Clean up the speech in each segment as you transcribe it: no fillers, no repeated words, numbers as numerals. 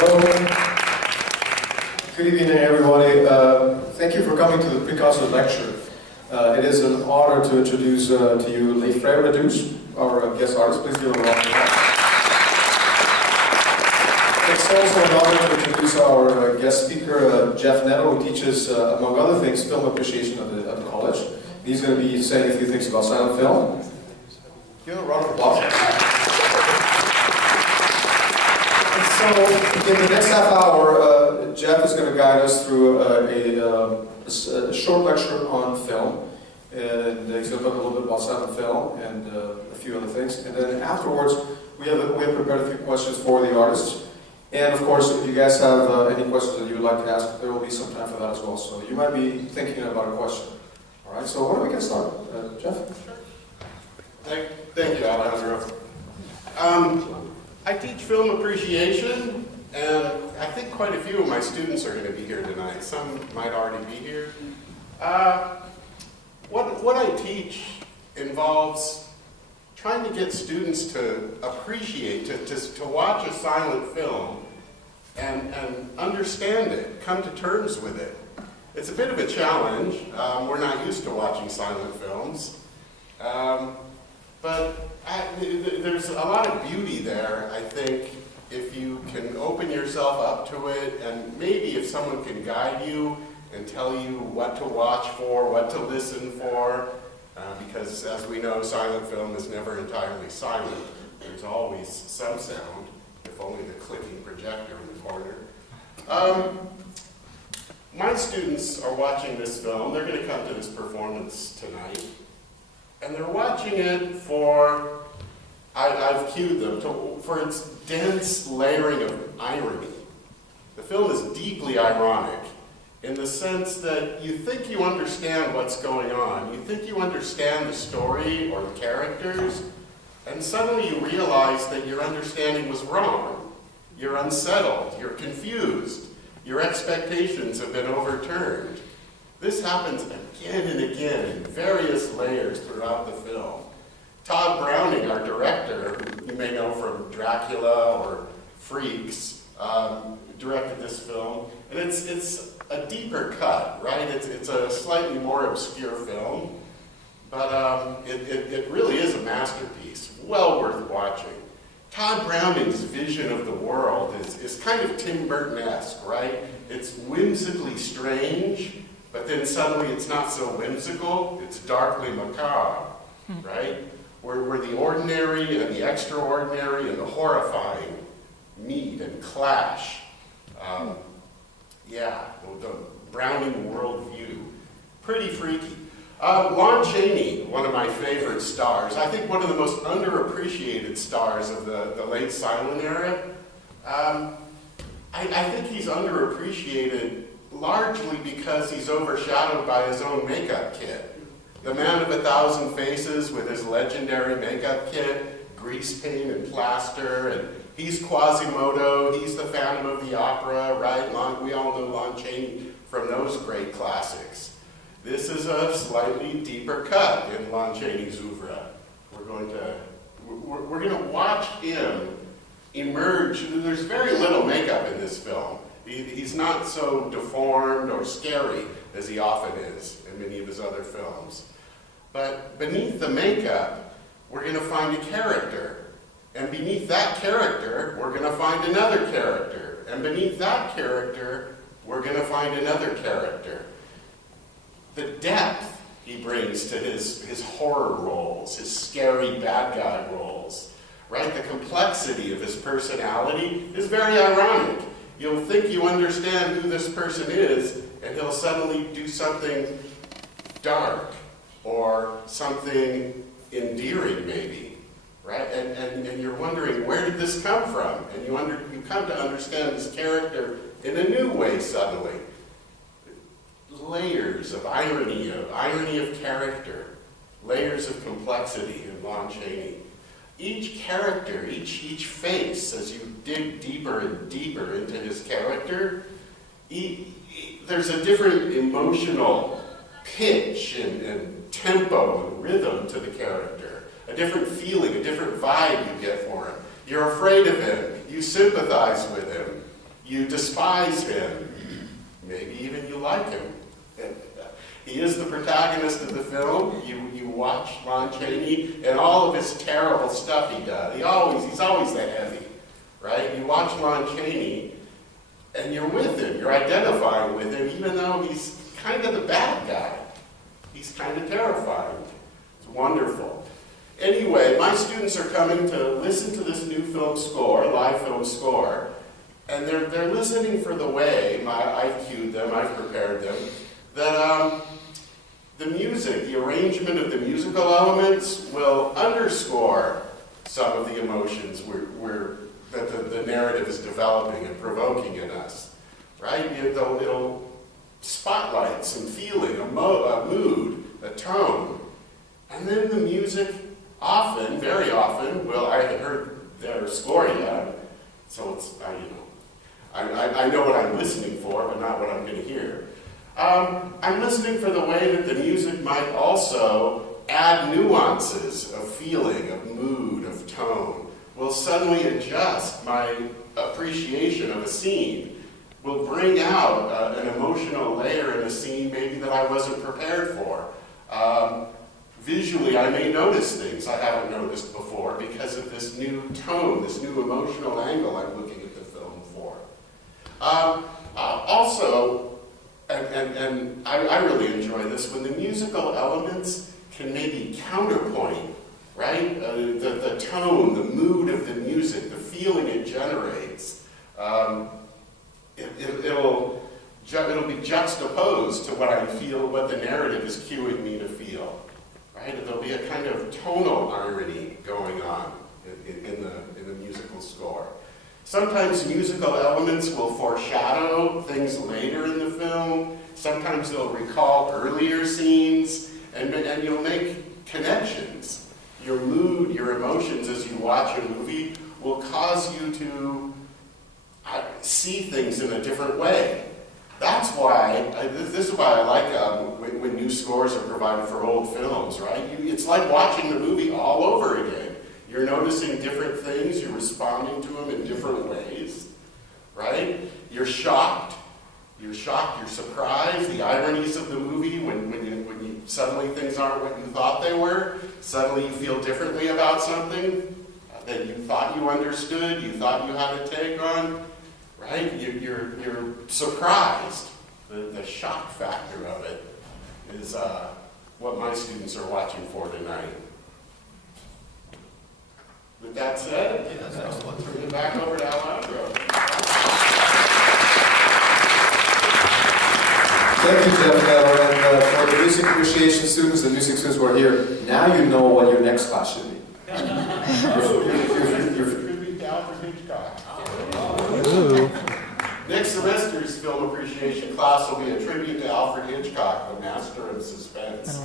Good evening, everybody. Thank you for coming to the Picasso lecture. It is an honor to introduce to you Les Frères Méduses, our guest artist. Please give a round of applause. It's also an honor to introduce our guest speaker, Jeff Netto, who teaches, among other things, film appreciation at the college. He's going to be saying a few things about silent film. Give a round of applause. So, in the next half hour, Jeff is going to guide us through a short lecture on film. And he's going to talk a little bit about silent film and a few other things. And then afterwards, we have prepared a few questions for the artists. And of course, if you guys have any questions that you would like to ask, there will be some time for that as well. So you might be thinking about a question. All right, so why don't we get started? Jeff? Sure. Thank you, Alejandro. I teach film appreciation, and I think quite a few of my students are going to be here tonight. Some might already be here. What I teach involves trying to get students to appreciate, to watch a silent film and understand it, come to terms with it. It's a bit of a challenge. We're not used to watching silent films. But there's a lot of beauty there, I think, if you can open yourself up to it, and maybe if someone can guide you and tell you what to watch for, what to listen for, because as we know, silent film is never entirely silent. There's always some sound, if only the clicking projector in the corner. My students are watching this film. They're going to come to this performance tonight. And they're watching it for, I've cued them, for its dense layering of irony. The film is deeply ironic in the sense that you think you understand what's going on. You think you understand the story or the characters, and suddenly you realize that your understanding was wrong. You're unsettled, you're confused, your expectations have been overturned. This happens again and again in various layers throughout the film. Todd Browning, our director, who you may know from Dracula or Freaks, directed this film. And it's a deeper cut, right? It's a slightly more obscure film, but it really is a masterpiece, well worth watching. Todd Browning's vision of the world is kind of Tim Burton-esque, right? It's whimsically strange, but then suddenly it's not so whimsical, it's darkly macabre, right? Where the ordinary and the extraordinary and the horrifying meet and clash. The Browning worldview. Pretty freaky. Lon Chaney, one of my favorite stars, I think one of the most underappreciated stars of the late silent era. I think he's underappreciated largely because he's overshadowed by his own makeup kit. The man of 1,000 faces with his legendary makeup kit, grease paint and plaster, and he's Quasimodo, he's the Phantom of the Opera, right? We all know Lon Chaney from those great classics. This is a slightly deeper cut in Lon Chaney's oeuvre. We're going to watch him emerge. There's very little makeup in this film. He's not so deformed or scary as he often is in many of his other films. But beneath the makeup, we're going to find a character. And beneath that character, we're going to find another character. And beneath that character, we're going to find another character. The depth he brings to his horror roles, his scary bad guy roles, right? The complexity of his personality is very ironic. You'll think you understand who this person is, and he'll suddenly do something dark or something endearing, maybe, right? And you're wondering, where did this come from? And you come to understand this character in a new way suddenly. Layers of irony of character, layers of complexity in Lon Chaney. Each character, each face, as you dig deeper and deeper into his character, there's a different emotional pitch and tempo and rhythm to the character, a different feeling, a different vibe you get for him. You're afraid of him, you sympathize with him, You despise him. Maybe even you like him. He is the protagonist of the film. You watch Lon Chaney and all of his terrible stuff he does. He's always the heavy, right? You watch Lon Chaney and you're with him. You're identifying with him, even though he's kind of the bad guy. He's kind of terrifying. It's wonderful. Anyway, my students are coming to listen to this new film score, live film score, and they're listening for the way, I've cued them, I've prepared them, that the music, the arrangement of the musical elements will underscore some of the emotions that the narrative is developing and provoking in us, right? It'll spotlight some feeling, a mood, a tone, and then the music often, very often, I haven't heard their score yet, so I know what I'm listening for, but not what I'm going to hear. I'm listening for the way that the music might also add nuances of feeling, of mood, of tone, will suddenly adjust my appreciation of a scene, will bring out an emotional layer in a scene maybe that I wasn't prepared for. Visually, I may notice things I haven't noticed before because of this new tone, this new emotional angle I'm looking at the film for. Also, and I really enjoy this, when the musical elements can maybe counterpoint, right? The tone, the mood of the music, the feeling it generates. It'll be juxtaposed to what I feel, what the narrative is cueing me to feel. Right? There'll be a kind of tonal irony going on in the musical score. Sometimes musical elements will foreshadow things later in the film. Sometimes they'll recall earlier scenes, and you'll make connections. Your mood, your emotions as you watch a movie will cause you to see things in a different way. That's why, this is why I like when new scores are provided for old films, right? It's like watching the movie all over again. You're noticing different things, you're responding to them in different ways, right? You're shocked, you're surprised, the ironies of the movie when you suddenly things aren't what you thought they were, suddenly you feel differently about something that you thought you understood, you thought you had a take on. Right? You're surprised. The shock factor of it is what my students are watching for tonight. With that said, I'll turn it back over to Alejandro. Thank you, Jeff. And for the music appreciation students, the music students who are here, now you know what your next class should be. Your tribute to Alfred Hitchcock. Next semester's film appreciation class will be a tribute to Alfred Hitchcock, the master of suspense.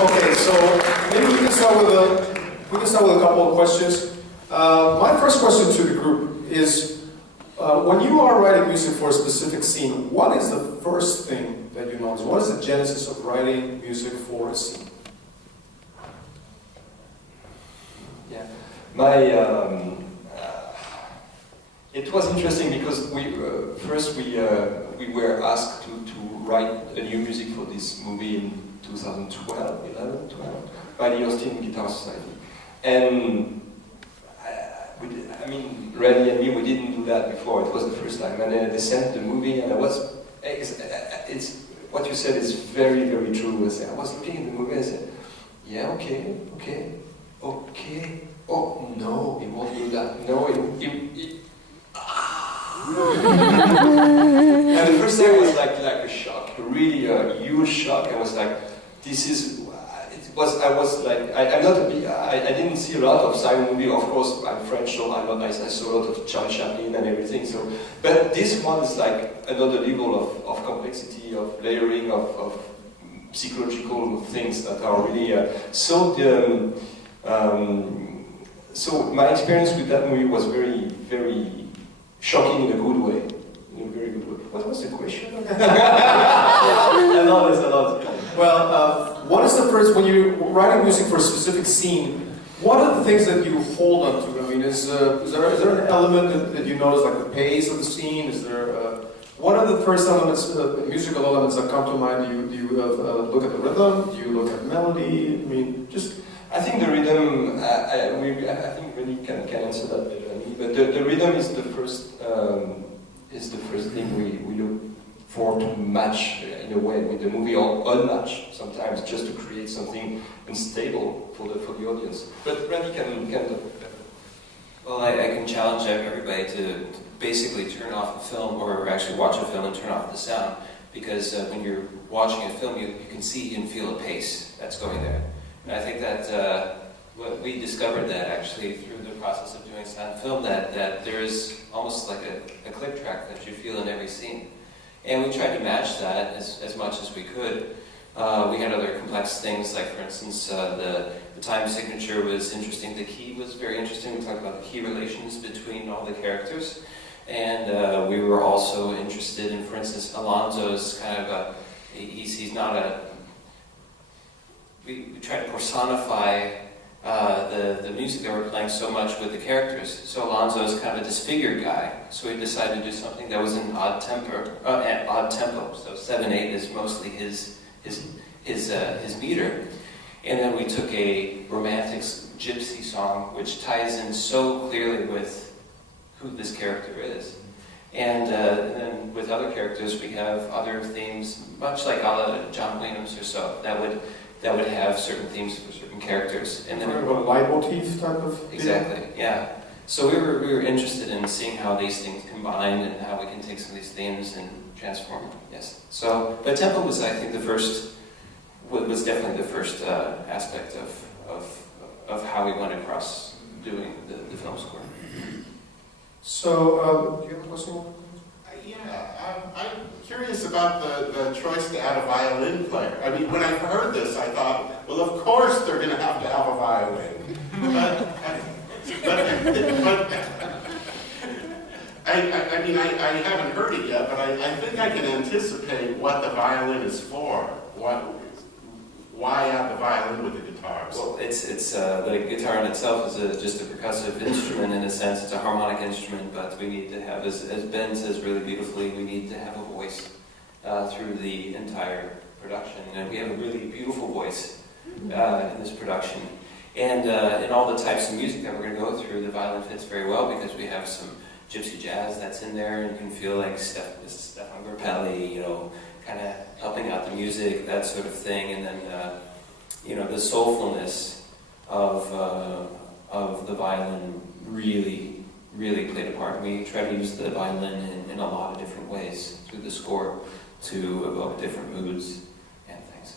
Okay, so maybe we can start with a couple of questions. My first question to the group is, when you are writing music for a specific scene, what is the first thing that you notice? What is the genesis of writing music for a scene? Yeah, it was interesting because we were asked to write a new music for this movie in 2012 by the Austin Guitar Society. And Randy and me, we didn't do that before. It was the first time. And then they sent the movie, and it's what you said is very, very true. I was looking at the movie and I said, yeah, okay. Oh, no, it won't do that. No, and the first time was like a shock, really a huge shock. I was like, I didn't see a lot of silent movie. Of course, I'm French, so I saw a lot of Chapman and everything. So, but this one is like another level of complexity, of layering, of psychological things that are really So my experience with that movie was very, very shocking in a good way. In a very good way. What was the question? A lot. Well, what is the first, when you're writing music for a specific scene, What are the things that you hold on to? I mean, is there an element that you notice, like the pace of the scene? Is there what are the first elements, musical elements that come to mind? Do you look at the rhythm? Do you look at melody? I mean, just. I think the rhythm. I think Rennie can answer that better than me. But the rhythm is the first thing we look for to match in a way with the movie, or unmatch sometimes, just to create something unstable for the audience. But Randy can Well, I can challenge everybody to basically turn off the film, or actually watch a film and turn off the sound, because when you're watching a film, you can see and feel a pace that's going there. And I think that what we discovered that actually through the process of doing sound film, that there is almost like a click track that you feel in every scene. And we tried to match that as much as we could. We had other complex things, like for instance, the time signature was interesting. The key was very interesting. We talked about the key relations between all the characters. And we were also interested in, for instance, Alonso's kind of he's not a... We try to personify the music that we're playing so much with the characters. So Alonso is kind of a disfigured guy. So we decided to do something that was in odd tempo. So 7/8 is mostly his meter. And then we took a romantic gypsy song, which ties in so clearly with who this character is. And then with other characters, we have other themes, much like a la John Williams or so, that would have certain themes for certain characters. And then kind of a leitmotif type of thing? Exactly, yeah. So we were interested in seeing how these things combine and how we can take some of these themes and transform them. Yes. So, but tempo was, I think, was definitely the first aspect of how we went across doing the film score. So, do you have a question? I'm curious about the choice to add a violin player. I mean, when I heard this, I thought, well, of course they're going to have a violin. but I mean, I haven't heard it yet, but I think I can anticipate what the violin is for. Why add the violin with the guitars? Well, it's the guitar in itself is just a percussive instrument in a sense. It's a harmonic instrument, but we need to have, as Ben says really beautifully, we need to have a voice through the entire production. And we have a really beautiful voice in this production. And in all the types of music that we're going to go through, the violin fits very well because we have some gypsy jazz that's in there, and you can feel like Stefan Grappelli, kind of helping out the music, that sort of thing, and then the soulfulness of the violin really played a part. We try to use the violin in a lot of different ways through the score to evoke different moods and things.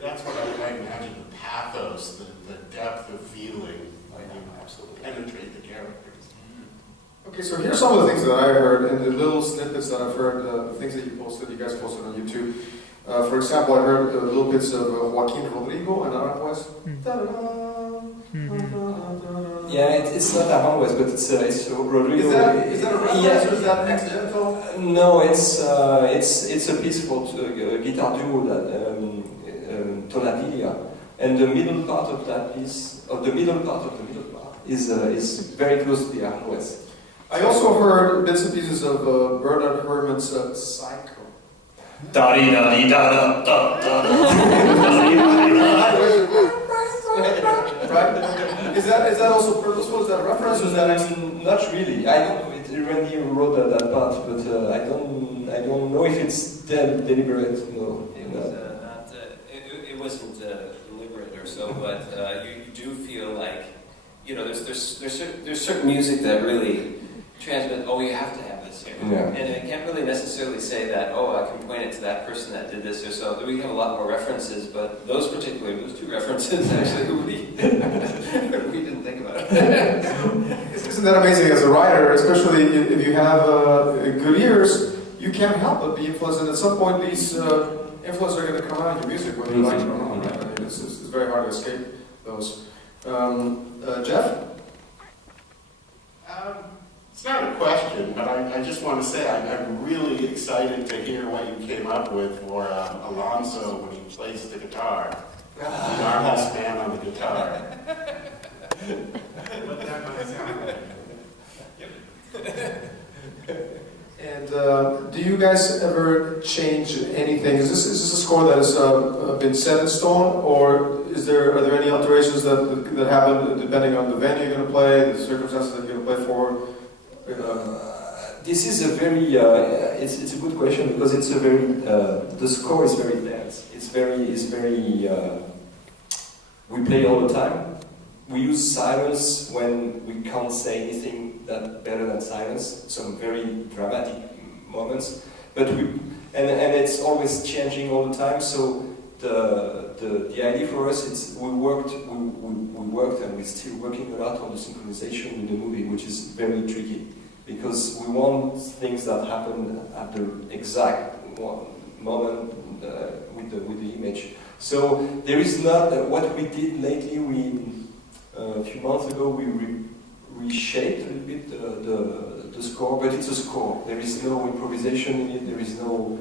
That's what I imagine, the pathos, the depth of feeling, Absolutely. penetrate the characters. Okay, so here's some of the things that I heard, and the little snippets that I've heard, the things that you guys posted on YouTube. For example, I heard little bits of Joaquin Rodrigo and Aranjuez. Yeah, it's not Aranjuez, but it's Rodrigo. Is that a reference, or is that accidental? No, it's a piece for guitar duo that Tonadilla, and the middle part of that piece, is very close to the Aranjuez. I also heard bits and pieces of Bernard Herrmann's Psycho. Right? Is that also purposeful? Is that a reference? Or is that not really. I don't know. Randy wrote that part, but I don't know if it's deliberate. No. It wasn't deliberate or so, but you do feel like there's certain music that really transmit. Oh, you have to have this here, yeah. And I can't really necessarily say that. Oh, I can point it to that person that did this or so. We have a lot more references, but those two references actually we didn't think about it. Isn't that amazing as a writer, especially if you have good ears, you can't help but be influenced, and at some point these influences are going to come out in your music, whether you like it or not, right? I mean, it's very hard to escape those. Jeff? It's not a question, but I just want to say I'm really excited to hear what you came up with for Alonso when he plays the guitar. The armless man on the guitar. What that might sound like. And do you guys ever change anything? Is this a score that has been set in stone, or are there any alterations that happen depending on the venue you're going to play, the circumstances that you're going to play for? This is a very, it's a good question because it's a very, the score is very dense. It's very, we play all the time. We use silence when we can't say anything that better than silence, some very dramatic moments. But and it's always changing all the time, so the idea for us is we worked and we're still working a lot on the synchronization in the movie, which is very tricky. Because we want things that happen at the exact moment with the image. So there is not what we did lately. A few months ago we reshaped a little bit the score, but it's a score. There is no improvisation in it. There is no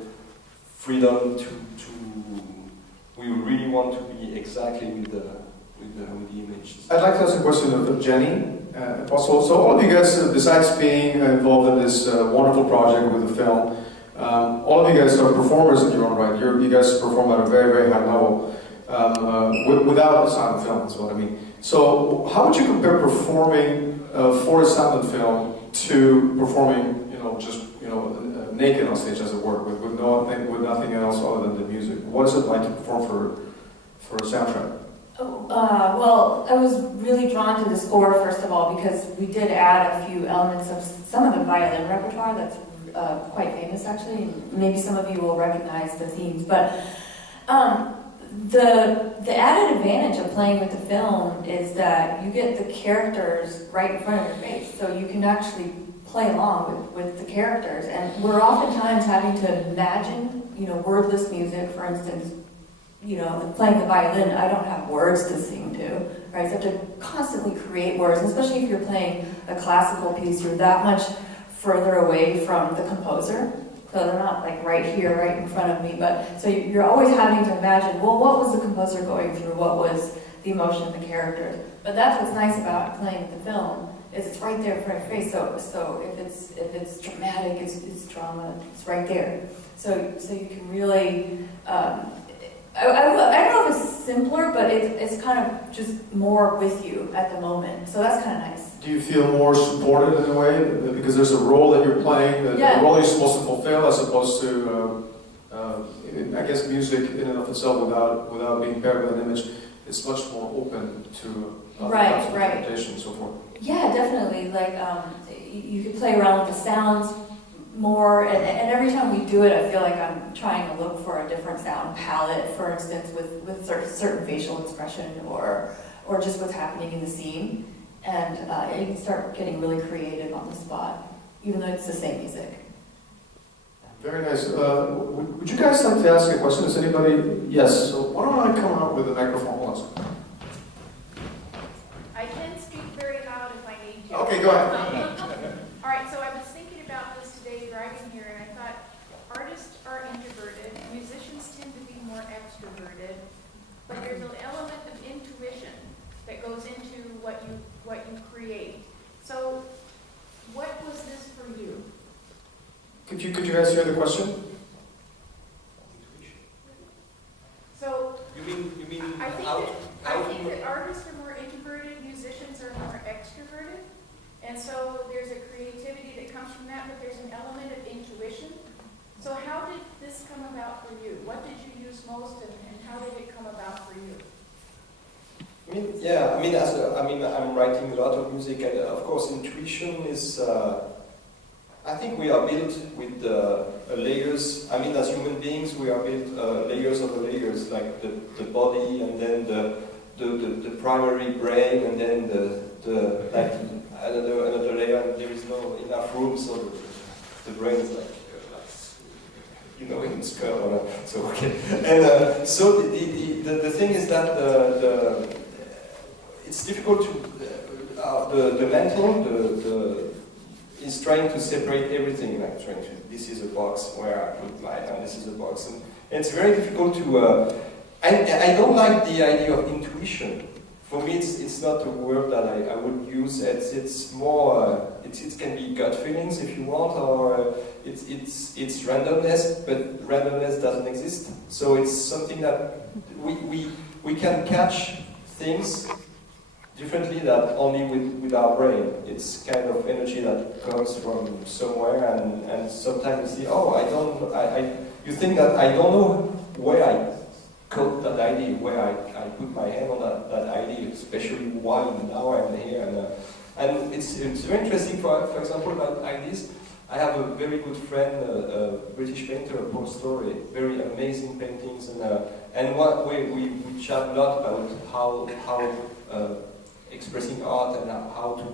freedom to. We really want to be exactly with the image. I'd like to ask a question of Jenny. Also, so all of you guys, besides being involved in this wonderful project with the film, all of you guys are performers in your own right. You guys perform at a very, very high level without a silent film. That's what I mean. So, how would you compare performing for a silent film to performing, naked on stage, as it were, with nothing else other than the music? What is it like to perform for a soundtrack? Well, I was really drawn to the score, first of all, because we did add a few elements of some of the violin repertoire that's quite famous, actually. Maybe some of you will recognize the themes, but the added advantage of playing with the film is that you get the characters right in front of your face, so you can actually play along with the characters. And we're oftentimes having to imagine, wordless music, for instance. Playing the violin, I don't have words to sing to, right? So I have to constantly create words, especially if you're playing a classical piece, you're that much further away from the composer. So they're not like right here, right in front of me, but so you're always having to imagine, well, what was the composer going through? What was the emotion of the characters? But that's what's nice about playing with the film, is it's right there in front of your face. So if it's dramatic, it's drama, it's right there. So you can really, I don't know if it's simpler, but it's kind of just more with you at the moment. So that's kind of nice. Do you feel more supported in a way because there's a role that you're playing, the role you're supposed to fulfill, as opposed to, I guess, music in and of itself without being paired with an image, it's much more open to interpretation and so forth. Yeah, definitely. Like you could play around with the sounds more, and every time we do it, I feel like I'm trying to look for a different sound palette, for instance, with certain facial expression or just what's happening in the scene. And you can start getting really creative on the spot, even though it's the same music. Very nice. Would you guys like to ask a question? Is anybody? Yes. So why don't I come out with a microphone? Hold on. I can speak very loud if I need to. Okay, go ahead. All right, so I was thinking about this today driving here, and I thought artists are introverted, musicians tend to be more extroverted, but there's an element of intuition that goes into what you create. So, what was this for you? Could you guys hear the question? So, You mean I think that artists are more introverted, musicians are more extroverted, and so there's a creativity that comes from that, but there's an element of intuition. So how did this come about for you? What did you use most, and how did it come about for you? I'm writing a lot of music, and of course, intuition is. I think we are built with layers. As human beings, we are built layers over layers, like the body, and then the primary brain, and then another layer. And there is no enough room, so the brain is like in skirt. So okay. And so the thing is that it's difficult to the mental is trying to separate everything, like this is a box where I put my this is a box, and it's very difficult to I don't like the idea of intuition for me, it's not a word that I would use. It's more. It can be gut feelings if you want, or it's randomness, but randomness doesn't exist. So it's something that we can catch things differently than only with our brain. It's kind of energy that comes from somewhere, and sometimes you see, you think that I don't know where I caught that idea, where I put my hand on that idea, especially why now I'm here. And it's very interesting, for example, about ideas. I have a very good friend, a British painter, Paul Story, very amazing paintings, and what we chat a lot about how expressing art and how to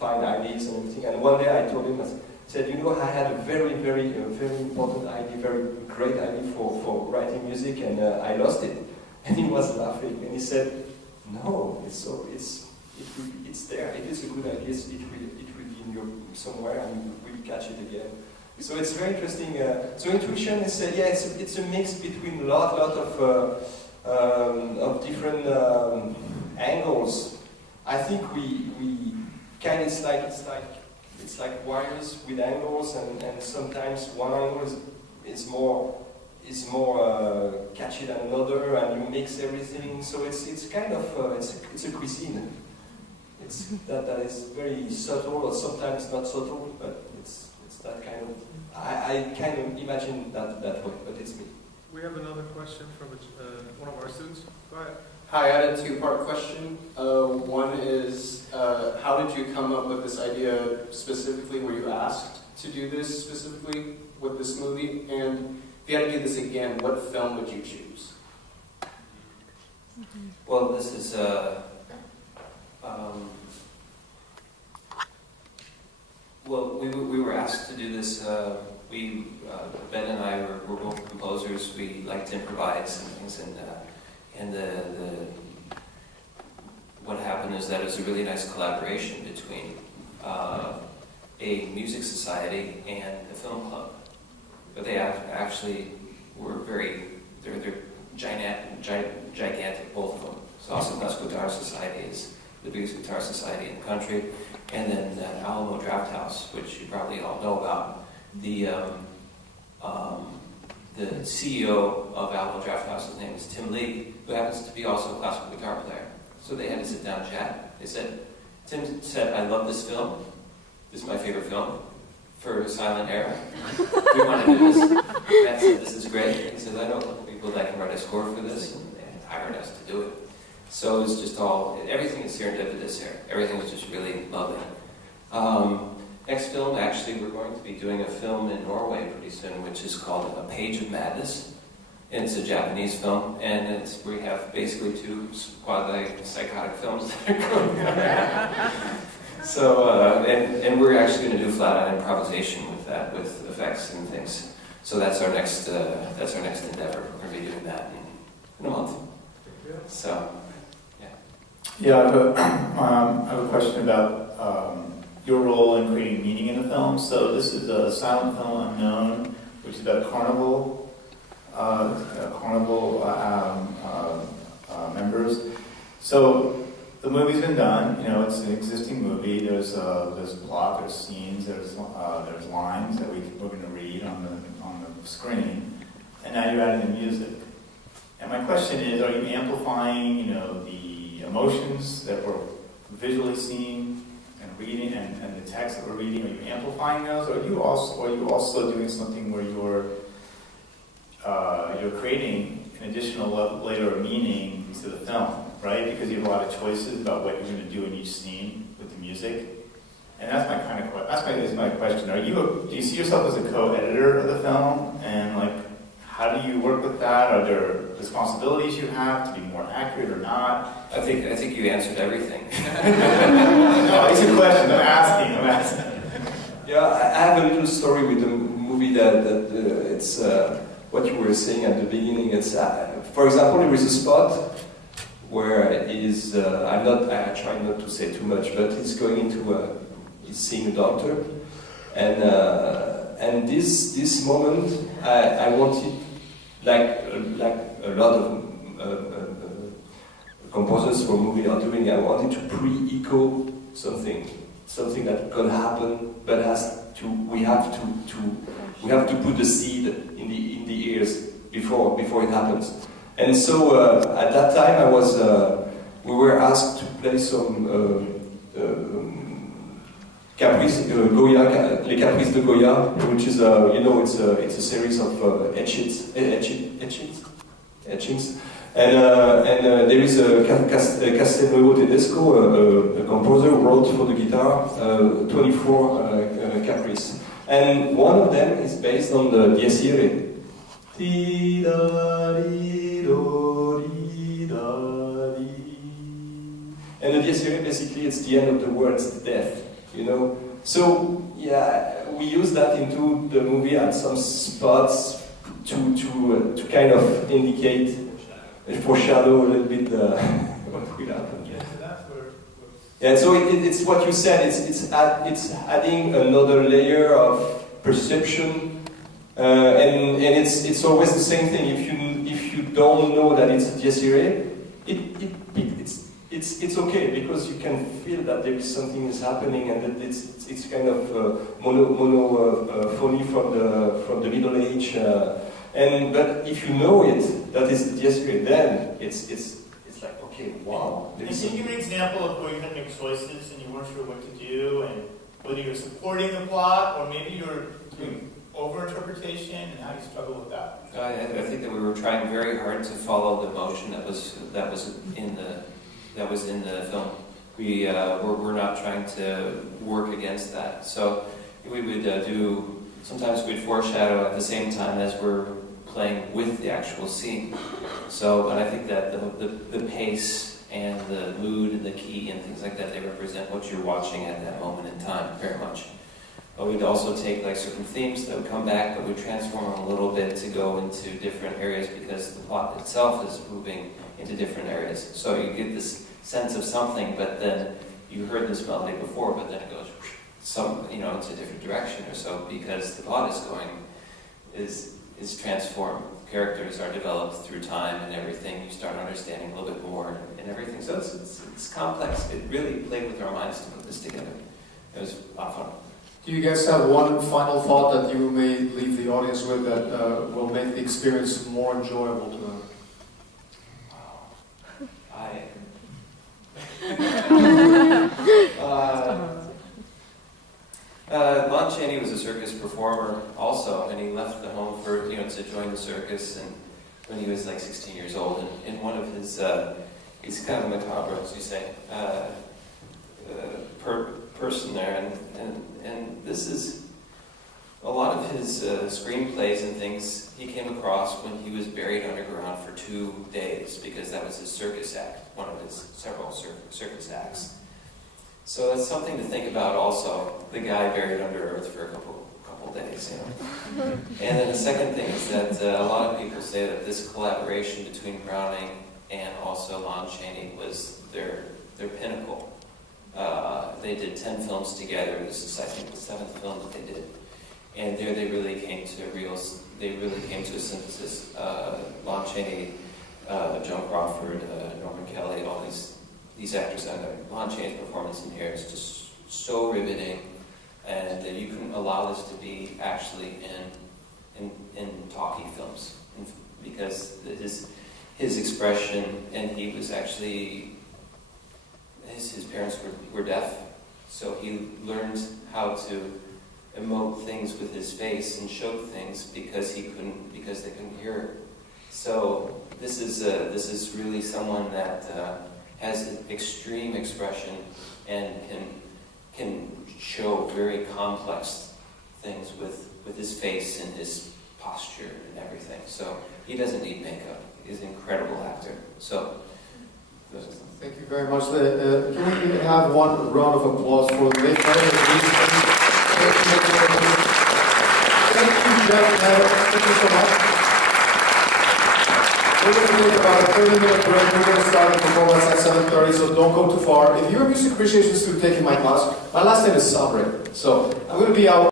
find ideas and everything. And one day I told him, I said, I had a very important idea, very great idea for writing music, and I lost it. And he was laughing, and he said, "No, it's there. It is a good idea. It will be in your somewhere, and we'll catch it again." So it's very interesting. So intuition is it's a mix between a lot of different angles. I think we kind of it's like wires with angles, and sometimes one angle is more catchy than another, and you mix everything. So it's kind of it's a cuisine. It's that is very subtle, or sometimes not subtle, but it's that kind of. I kind of imagine that way, but it's me. We have another question from one of our students. Go ahead. Hi, I had a two-part question. One is, how did you come up with this idea specifically? Were you asked to do this specifically with this movie? And if you had to do this again, what film would you choose? Well, this is well, we were asked to do this. Ben and I were both composers. We like to improvise and things, and what happened is that it was a really nice collaboration between a music society and a film club. But they actually were they're gigantic, both of them. So Austin West Guitar Society is the biggest guitar society in the country, and then Alamo Draft House, which you probably all know about. The CEO of Alamo Draft House, his name is Tim Lee, who happens to be also a classical guitar player. So they had to sit down and chat. Tim said, "I love this film. This is my favorite film for a silent era. We want to do this." Matt said, "This is great." He said, "I know a couple people that can write a score for this," and they hired us to do it. So it's just everything is serendipitous here. Everything was just really lovely. Next film, actually, we're going to be doing a film in Norway pretty soon, which is called A Page of Madness. And it's a Japanese film, and we have basically two quasi-psychotic films that are going on. So, and we're actually going to do flat-out improvisation with that, with effects and things. So that's our next endeavor. We're going to be doing that in a month. So, yeah. Yeah, I have a question about your role in creating meaning in the film. So this is a silent film, Unknown, which is about carnival members. So the movie's been done. It's an existing movie. There's plot, there's scenes, there's lines that we're going to read on the screen, and now you're adding the music. And my question is, are you amplifying, the emotions that we're visually seeing and reading, and the text that we're reading? Are you amplifying those, or are you also doing something where you're creating an additional layer of meaning to the film, right? Because you have a lot of choices about what you're going to do in each scene with the music. And that's my question. Do you see yourself as a co-editor of the film? And how do you work with that? Are there responsibilities you have to be more accurate or not? I think you answered everything. No, it's a question. I'm asking. Yeah, I have a little story with the movie that it's what you were saying at the beginning. It's for example, there is a spot where it is. I try not to say too much, but he's going into he's seeing a doctor, and this moment I wanted like a lot of composers for movie are doing. I wanted to pre-echo something that can happen, but we have to put the seed in the ears before it happens. And so at that time we were asked to play some Caprice, Goya, Les Caprices de Goya, which is it's a series of etchings. And there is a Castelnuovo Tedesco, a composer who wrote for the guitar 24 caprices. And one of them is based on the Dies Irae. And the Dies Irae, basically, it's the end of the world, it's death, you know. So, yeah, we use that into the movie at some spots to kind of indicate, foreshadow a little bit what will happen. Yeah, so that's where. Yeah, so it's what you said. It's adding another layer of perception, and it's always the same thing. If you don't know that it's a Dies Irae, it's okay because you can feel that there is something is happening and that it's kind of monophony from the Middle Age. But if you know it, that is the Dies Irae, then it's like, okay, wow. And can you give an example of where you had to make choices and you weren't sure what to do, and whether you're supporting the plot or maybe you're doing over-interpretation, and how do you struggle with that? I think that we were trying very hard to follow the motion that was in the film. We're not trying to work against that. So we would sometimes we'd foreshadow at the same time as we're playing with the actual scene. So, and I think that the pace and the mood and the key and things like that, they represent what you're watching at that moment in time very much. But we'd also take like certain themes that would come back, but we'd transform them a little bit to go into different areas because the plot itself is moving into different areas. So you get this sense of something, but then you heard this melody before, but then it goes into a different direction or so because the plot is transformed. Characters are developed through time and everything. You start understanding a little bit more and everything. So it's complex. It really played with our minds to put this together. It was a lot of fun. Do you guys have one final thought that you may leave the audience with that will make the experience more enjoyable to them? Lon Chaney was a circus performer also, and he left the home to join the circus, and when he was like 16 years old, and one of his, he's kind of macabre, as you say, person there, and this is a lot of his screenplays and things he came across when he was buried underground for 2 days, because that was his circus act, one of his several circus acts. So that's something to think about also, the guy buried under earth for a couple days, And then the second thing is that a lot of people say that this collaboration between Browning and also Lon Chaney was their pinnacle. They did 10 films together. This is, I think, the 7th film that they did. And there they really came to a synthesis. Lon Chaney, Joan Crawford, Norman Kelly, all these actors. Lon Chaney's performance in here is just so riveting, and you can allow this to be actually in talkie films, because his expression, and he was actually, his parents were deaf, so he learned how to emote things with his face and show things because they couldn't hear it. So this is really someone that has extreme expression and can show very complex things with his face and his posture and everything. So he doesn't need makeup. He's an incredible actor. So Thank you very much. Can we have one round of applause for Les Frères Méduses? Thank you, Jeff. Thank you so much. We're going to take about a 30-minute break. We're going to start the performance at 7:30, so don't go too far. If you're a music appreciation student taking my class, my last name is Sabre, so I'm going to be out.